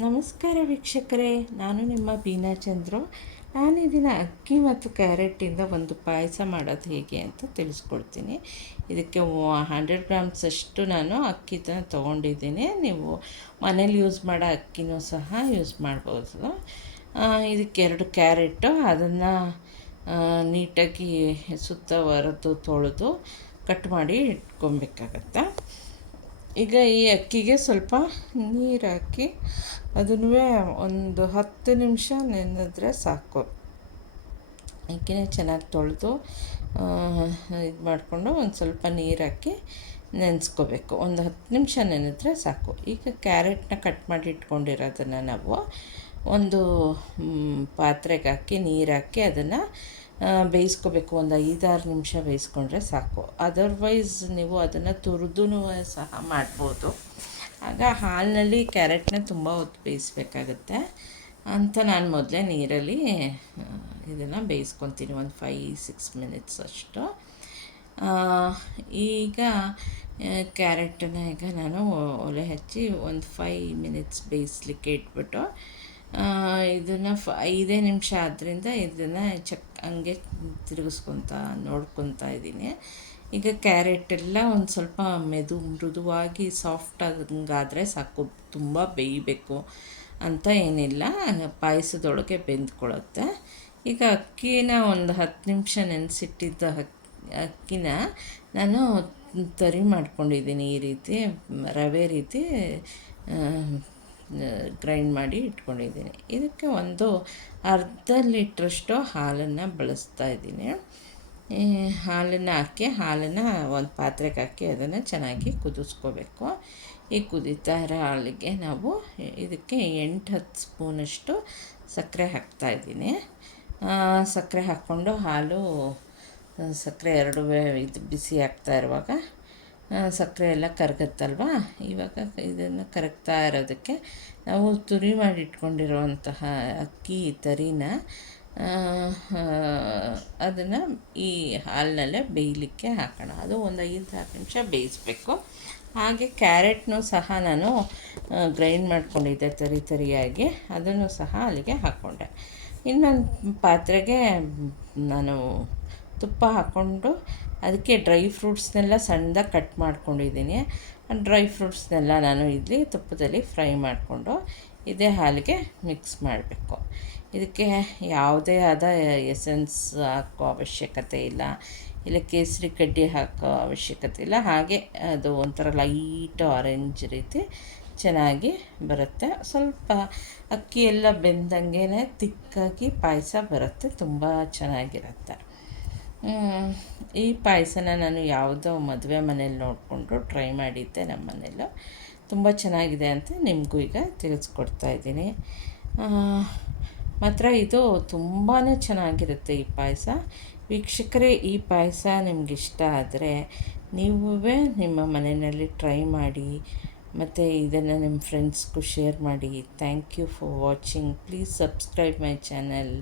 ನಮಸ್ಕಾರ ವೀಕ್ಷಕರೇ, ನಾನು ನಿಮ್ಮ ಬೀನಾ ಚಂದ್ರು. ನಾನಿದಿನ ಅಕ್ಕಿ ಮತ್ತು ಕ್ಯಾರೆಟಿಂದ ಒಂದು ಪಾಯಸ ಮಾಡೋದು ಹೇಗೆ ಅಂತ ತಿಳಿಸ್ಕೊಡ್ತೀನಿ. ಇದಕ್ಕೆ 100 ಗ್ರಾಮ್ಸಷ್ಟು ನಾನು ಅಕ್ಕಿ ತೊಗೊಂಡಿದ್ದೀನಿ. ನೀವು ಮನೇಲಿ ಯೂಸ್ ಮಾಡೋ ಅಕ್ಕಿನೂ ಸಹ ಯೂಸ್ ಮಾಡ್ಬೋದು. ಇದಕ್ಕೆ 2 ಕ್ಯಾರೆಟು, ಅದನ್ನು ನೀಟಾಗಿ ಸುತ್ತ ಹೊರದು ತೊಳೆದು ಕಟ್ ಮಾಡಿ ಇಟ್ಕೊಬೇಕಾಗತ್ತೆ. ಈಗ ಈ ಅಕ್ಕಿಗೆ ಸ್ವಲ್ಪ ನೀರು ಹಾಕಿ ಅದನ್ನು ಒಂದು 10 ನಿಮಿಷ ನೆನೆದ್ರೆ ಸಾಕು. ಅಕ್ಕಿನ ಚೆನ್ನಾಗಿ ತೊಳೆದು ಇದು ಮಾಡಿಕೊಂಡು ಒಂದು ಸ್ವಲ್ಪ ನೀರು ಹಾಕಿ ನೆನೆಸ್ಕೋಬೇಕು. ಒಂದು 10 ನಿಮಿಷ ನೆನೆದ್ರೆ ಸಾಕು. ಈಗ ಕ್ಯಾರೆಟ್ನ ಕಟ್ ಮಾಡಿ ಇಟ್ಕೊಂಡಿರೋದನ್ನು ನಾವು ಒಂದು ಪಾತ್ರೆಗೆ ಹಾಕಿ ನೀರು ಹಾಕಿ ಅದನ್ನು ಬೇಯಿಸ್ಕೋಬೇಕು. ಒಂದು 5-6 ನಿಮಿಷ ಬೇಯಿಸ್ಕೊಂಡ್ರೆ ಸಾಕು. ಅದರ್ವೈಸ್ ನೀವು ಅದನ್ನು ತುರಿದು ಸಹ ಮಾಡ್ಬೋದು. ಆಗ ಹಾಲಿನಲ್ಲಿ ಕ್ಯಾರೆಟ್ನ ತುಂಬ ಹೊತ್ತು ಬೇಯಿಸ್ಬೇಕಾಗತ್ತೆ ಅಂತ ನಾನು ಮೊದಲೇ ನೀರಲ್ಲಿ ಇದನ್ನು ಬೇಯಿಸ್ಕೊತೀನಿ ಒಂದು 5-6 ಮಿನಿಟ್ಸ್ ಅಷ್ಟು. ಈಗ ಕ್ಯಾರೆಟನ್ನು ಈಗ ನಾನು ಒಲೆ ಹಚ್ಚಿ ಒಂದು 5 ಮಿನಿಟ್ಸ್ ಬೇಯಿಸ್ಲಿಕ್ಕೆ ಇಟ್ಬಿಟ್ಟು ಇದನ್ನು 5 ನಿಮಿಷ ಆದ್ದರಿಂದ ಇದನ್ನು ಹಂಗೆ ತಿರುಗಿಸ್ಕೊತಾ ನೋಡ್ಕೊತಾ ಇದ್ದೀನಿ. ಈಗ ಕ್ಯಾರೆಟೆಲ್ಲ ಒಂದು ಸ್ವಲ್ಪ ಮೃದುವಾಗಿ ಸಾಫ್ಟ್ ಆದಂಗಾದರೆ ಸಾಕು. ತುಂಬ ಬೇಯಬೇಕು ಅಂತ ಏನಿಲ್ಲ, ಪಾಯಸದೊಳಗೆ ಬೆಂದ್ಕೊಳ್ಳುತ್ತೆ. ಈಗ ಅಕ್ಕಿನ ಒಂದು 10 ನಿಮಿಷ ನೆನೆಸಿಟ್ಟಿದ್ದ ಅಕ್ಕಿನ ನಾನು ತರಿ ಮಾಡ್ಕೊಂಡಿದ್ದೀನಿ. ಈ ರೀತಿ ರವೆ ರೀತಿ ಗ್ರೈಂಡ್ ಮಾಡಿ ಇಟ್ಕೊಂಡಿದ್ದೀನಿ. ಇದಕ್ಕೆ ಒಂದು ಅರ್ಧ ಲೀಟ್ರಷ್ಟು ಹಾಲನ್ನು ಬಳಸ್ತಾ ಇದ್ದೀನಿ. ಹಾಲನ್ನು ಹಾಕಿ ಒಂದು ಪಾತ್ರೆಗೆ ಹಾಕಿ ಅದನ್ನು ಚೆನ್ನಾಗಿ ಕುದಿಸ್ಕೋಬೇಕು. ಈ ಕುದೀತಾ ಇರೋ ಹಾಲಿಗೆ ನಾವು ಇದಕ್ಕೆ 8-10 ಸ್ಪೂನಷ್ಟು ಸಕ್ಕರೆ ಹಾಕ್ತಾಯಿದ್ದೀನಿ. ಸಕ್ಕರೆ ಹಾಕ್ಕೊಂಡು ಸಕ್ಕರೆ ಎರಡೂ ಇದು ಬಿಸಿ ಆಗ್ತಾ ಇರುವಾಗ ಸಕ್ಕರೆ ಎಲ್ಲ ಕರಗುತ್ತಲ್ವ, ಇವಾಗ ಇದನ್ನು ಕರಗ್ತಾ ಇರೋದಕ್ಕೆ ನಾವು ತುರಿ ಮಾಡಿ ಇಟ್ಕೊಂಡಿರುವಂತಹ ಅಕ್ಕಿ ತರಿನ ಅದನ್ನು ಈ ಹಾಲಿನಲ್ಲೇ ಬೇಯಲಿಕ್ಕೆ ಹಾಕೋಣ. ಅದು ಒಂದು 5-6 ನಿಮಿಷ ಬೇಯಿಸಬೇಕು. ಹಾಗೆ ಕ್ಯಾರೆಟ್ನೂ ಸಹ ನಾನು ಗ್ರೈಂಡ್ ಮಾಡ್ಕೊಂಡಿದ್ದೆ ತರಿಯಾಗಿ, ಅದನ್ನು ಸಹ ಅಲ್ಲಿಗೆ ಹಾಕ್ಕೊಂಡೆ. ಇನ್ನೊಂದು ಪಾತ್ರೆಗೆ ನಾನು ತುಪ್ಪ ಹಾಕ್ಕೊಂಡು ಅದಕ್ಕೆ ಡ್ರೈ ಫ್ರೂಟ್ಸ್ನೆಲ್ಲ ಸಣ್ಣದಾಗಿ ಕಟ್ ಮಾಡ್ಕೊಂಡಿದ್ದೀನಿ. ಡ್ರೈ ಫ್ರೂಟ್ಸ್ನೆಲ್ಲ ನಾನು ಇಲ್ಲಿ ತುಪ್ಪದಲ್ಲಿ ಫ್ರೈ ಮಾಡಿಕೊಂಡು ಇದೇ ಹಾಲಿಗೆ ಮಿಕ್ಸ್ ಮಾಡಬೇಕು. ಇದಕ್ಕೆ ಯಾವುದೇ ಆದ ಎಸೆನ್ಸ್ ಹಾಕೋ ಅವಶ್ಯಕತೆ ಇಲ್ಲ, ಇಲ್ಲ ಕೇಸರಿ ಕಡ್ಡಿ ಹಾಕೋ ಅವಶ್ಯಕತೆ ಇಲ್ಲ. ಹಾಗೆ ಅದು ಒಂಥರ ಲೈಟ್ ಆರೆಂಜ್ ರೀತಿ ಚೆನ್ನಾಗಿ ಬರುತ್ತೆ. ಸ್ವಲ್ಪ ಅಕ್ಕಿ ಎಲ್ಲ ಬೆಂದಂಗೆ ತಿಕ್ಕಾಗಿ ಪಾಯಸ ಬರುತ್ತೆ, ತುಂಬ ಚೆನ್ನಾಗಿರುತ್ತೆ. ಈ ಪಾಯಸನ ನಾನು ಯಾವುದೋ ಮದುವೆ ಮನೇಲಿ ನೋಡಿಕೊಂಡು ಟ್ರೈ ಮಾಡಿದ್ದೆ. ನಮ್ಮ ಮನೇಲೂ ತುಂಬ ಚೆನ್ನಾಗಿದೆ ಅಂತ ನಿಮಗೂ ಈಗ ತಿಳಿಸ್ಕೊಡ್ತಾಯಿದ್ದೀನಿ. ಮಾತ್ರ ಇದು ತುಂಬಾ ಚೆನ್ನಾಗಿರುತ್ತೆ ಈ ಪಾಯಸ. ವೀಕ್ಷಕರೇ, ಈ ಪಾಯಸ ನಿಮಗಿಷ್ಟ ಆದರೆ ನೀವೇ ನಿಮ್ಮ ಮನೆಯಲ್ಲಿ ಟ್ರೈ ಮಾಡಿ ಮತ್ತು ಇದನ್ನು ನಿಮ್ಮ ಫ್ರೆಂಡ್ಸ್ಗೂ ಶೇರ್ ಮಾಡಿ. Thank you for watching. Please subscribe my channel.